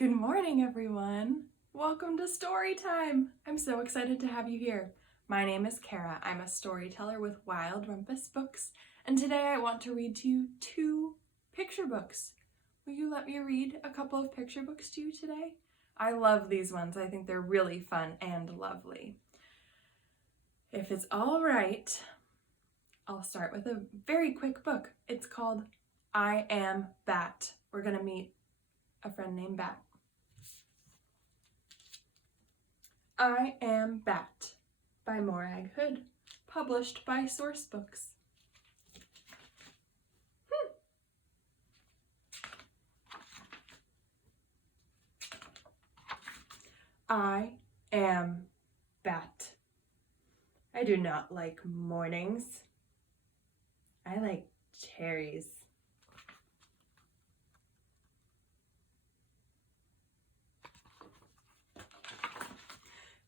Good morning, everyone. Welcome to story time. I'm so excited to have you here. My name is Kara. I'm a storyteller with Wild Rumpus Books, and today I want to read to you 2 picture books. Will you let me read a couple of picture books to you today? I love these ones. I think they're really fun and lovely. If it's all right, I'll start with a very quick book. It's called I Am Bat. We're going to meet a friend named Bat. I Am Bat by Morag Hood, published by Source Books. I am Bat. I do not like mornings. I like cherries.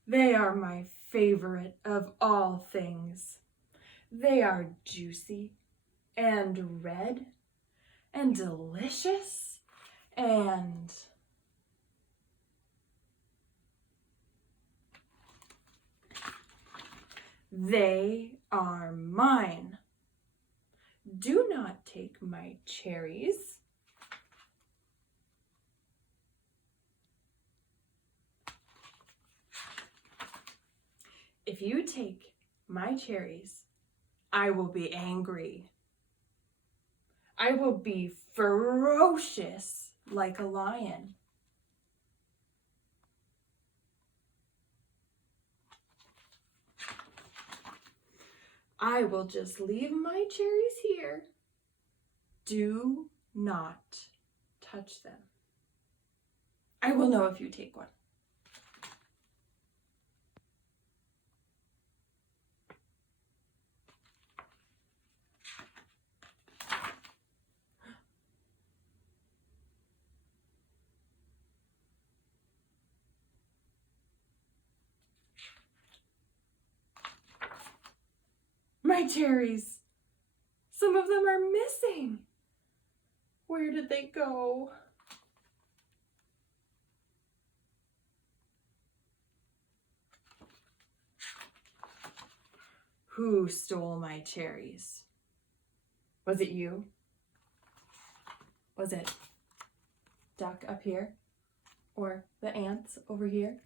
They are my favorite of all things. They are juicy and red and delicious and they are mine. Do not take my cherries. If you take my cherries, I will be angry. I will be ferocious like a lion. I will just leave my cherries here. Do not touch them. I will know if you take one. My cherries! Some of them are missing. Where did they go? Who stole my cherries? Was it you? Was it Duck up here? Or the ants over here?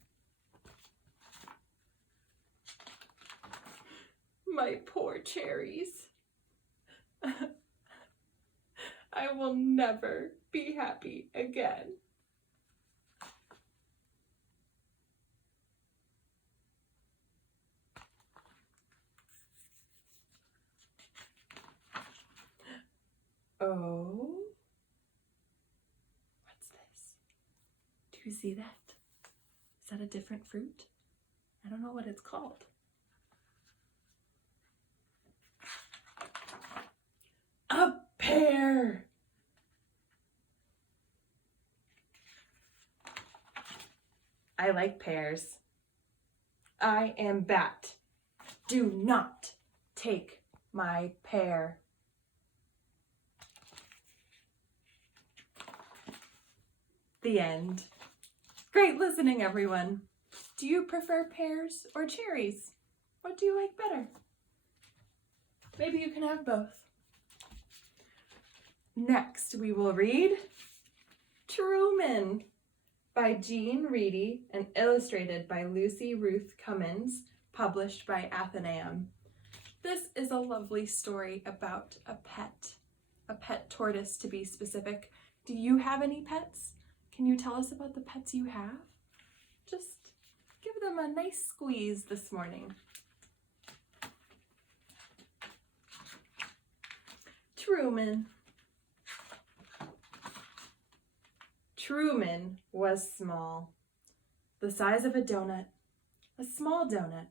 My poor cherries. I will never be happy again. Oh, what's this? Do you see that? Is that a different fruit? I don't know what it's called. A pear! I like pears. I am Bat. Do not take my pear. The end. Great listening, everyone. Do you prefer pears or cherries? What do you like better? Maybe you can have both. Next, we will read TRUMAN by Reidy and illustrated by Ruth Cummins, published by Athenaeum. This is a lovely story about a pet tortoise to be specific. Do you have any pets? Can you tell us about the pets you have? Just give them a nice squeeze this morning. TRUMAN. TRUMAN was small, the size of a donut, a small donut,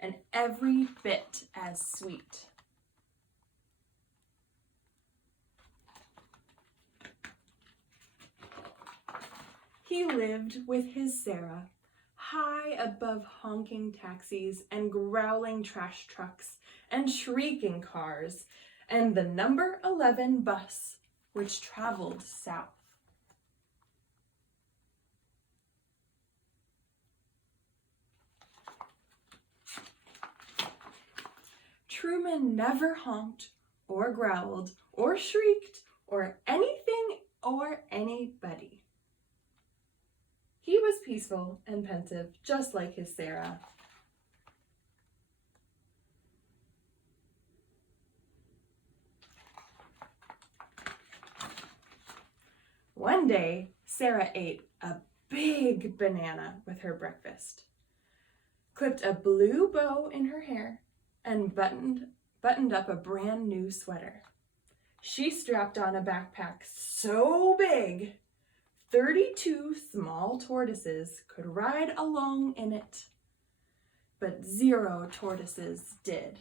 and every bit as sweet. He lived with his Sarah, high above honking taxis and growling trash trucks and shrieking cars, and the number 11 bus, which traveled south. Truman never honked or growled or shrieked or anything or anybody. He was peaceful and pensive, just like his Sarah. One day, Sarah ate a big banana with her breakfast, clipped a blue bow in her hair, and buttoned up a brand new sweater. She strapped on a backpack so big, 32 small tortoises could ride along in it, but 0 tortoises did.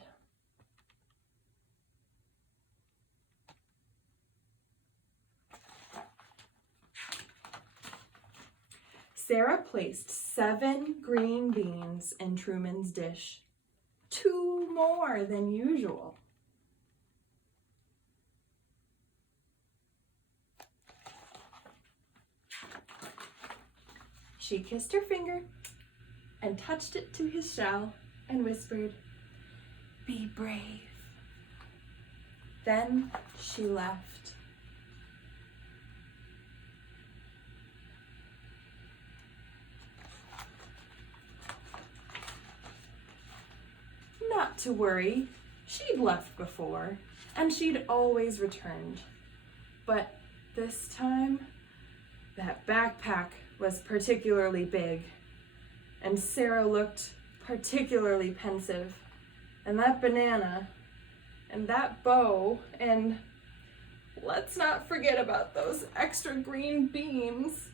Sarah placed 7 green beans in Truman's dish, 2 more than usual. She kissed her finger and touched it to his shell and whispered, "Be brave." Then she left. Not to worry, she'd left before, and she'd always returned. But this time, that backpack was particularly big, and Sarah looked particularly pensive, and that banana, and that bow, and let's not forget about those extra green beans.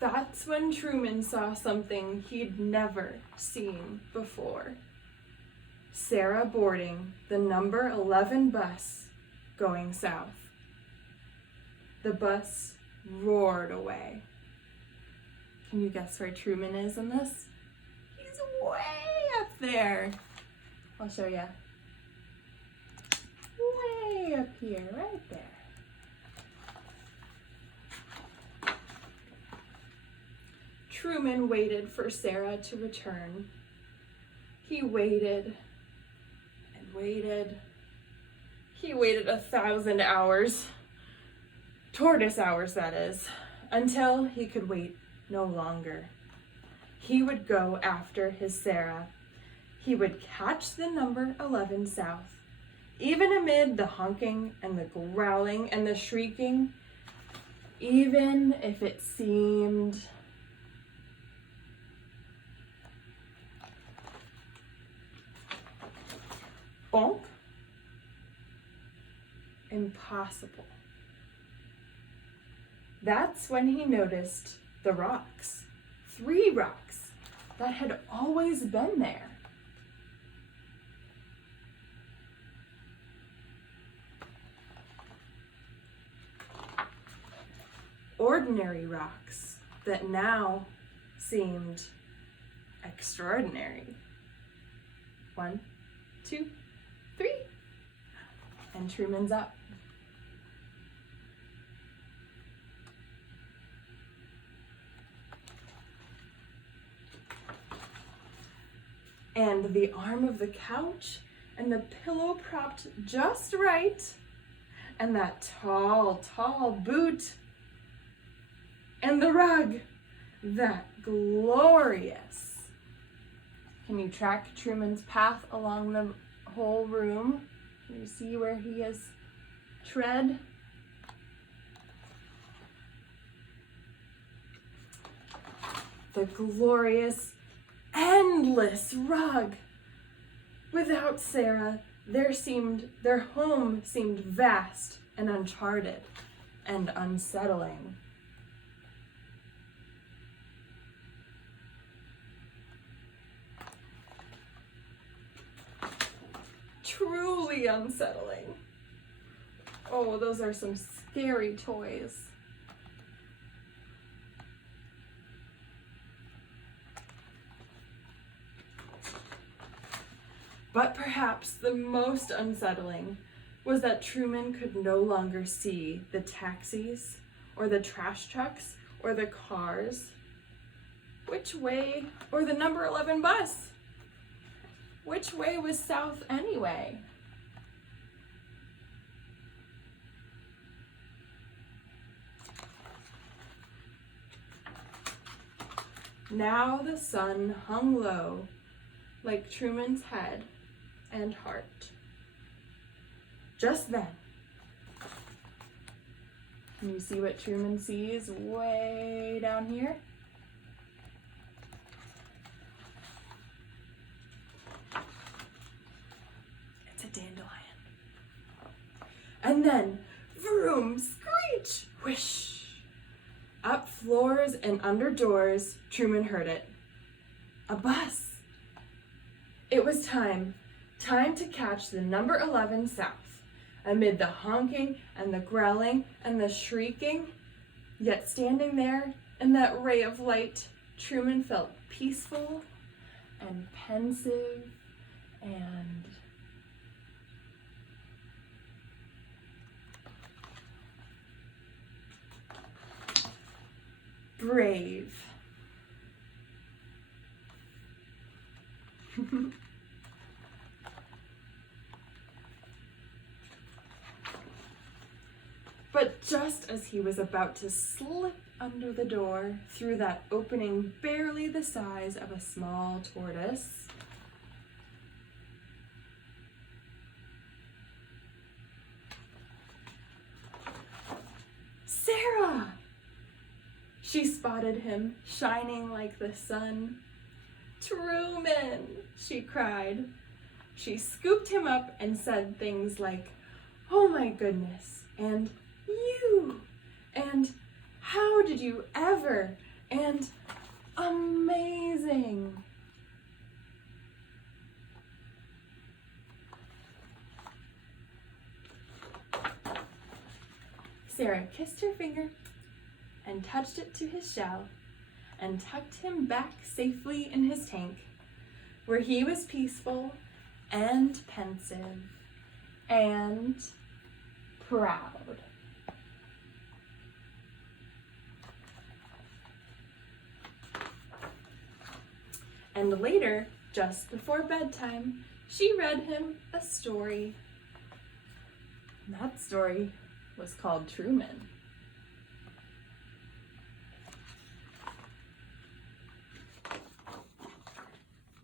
That's when Truman saw something he'd never seen before. Sarah boarding the number 11 bus going south. The bus roared away. Can you guess where Truman is in this? He's way up there. I'll show you. Way up here, right there. Truman waited for Sarah to return. He waited and waited. He waited 1,000 hours, tortoise hours that is, until he could wait no longer. He would go after his Sarah. He would catch the number 11 south, even amid the honking and the growling and the shrieking, even if it seemed bonk, impossible. That's when he noticed the rocks, 3 rocks that had always been there. Ordinary rocks that now seemed extraordinary. 1, 2, 3, and Truman's up. And the arm of the couch, and the pillow propped just right, and that tall, tall boot, and the rug, that glorious. Can you track Truman's path along the whole room? Can you see where he has tread? The glorious, endless rug. Without Sarah, their home seemed vast and uncharted and unsettling. Truly unsettling. Oh, those are some scary toys. But perhaps the most unsettling was that Truman could no longer see the taxis or the trash trucks, or the cars? Which way, or the number 11 bus? Which way was south anyway? Now the sun hung low, like Truman's head and heart. Just then, can you see what Truman sees way down here? It's a dandelion. And then, vroom, screech, whoosh. Up floors and under doors, Truman heard it. A bus. It was time to catch the number 11 south. Amid the honking and the growling and the shrieking, yet standing there in that ray of light, Truman felt peaceful and pensive and brave. But just as he was about to slip under the door through that opening barely the size of a small tortoise, Sarah! She spotted him, shining like the sun. "Truman!" she cried. She scooped him up and said things like, "Oh my goodness," and "you," and "how did you ever," and "amazing." Sarah kissed her finger and touched it to his shell and tucked him back safely in his tank, where he was peaceful and pensive and proud. And later, just before bedtime, she read him a story. And that story was called Truman.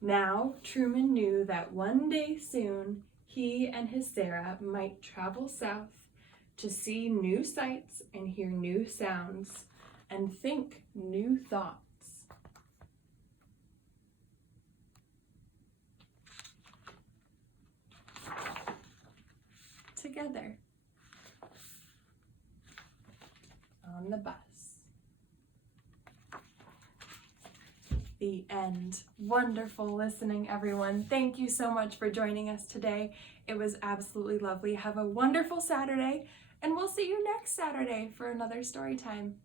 Now, Truman knew that one day soon, he and his Sarah might travel south to see new sights and hear new sounds and think new thoughts. Together. On the bus. The end. Wonderful listening, everyone. Thank you so much for joining us today. It was absolutely lovely. Have a wonderful Saturday, and we'll see you next Saturday for another story time.